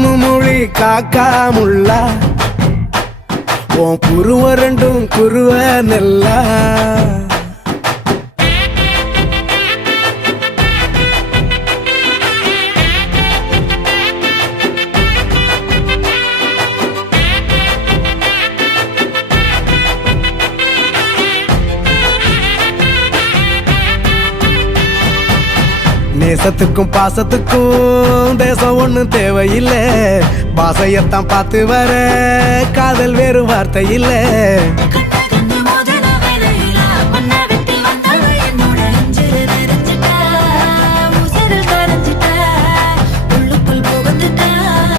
கண்ணு மொழி காக்கா முள்ளா உன் குருவ ரெண்டும் குருவ நெல்லா நேசத்துக்கும் பாசத்துக்கும் தேசம் ஒண்ணு தேவையில்லை பாசையத்தான் பார்த்து வர காதல் வேறு வார்த்தை இல்லை உள்ளுக்குள் புகுந்துட்ட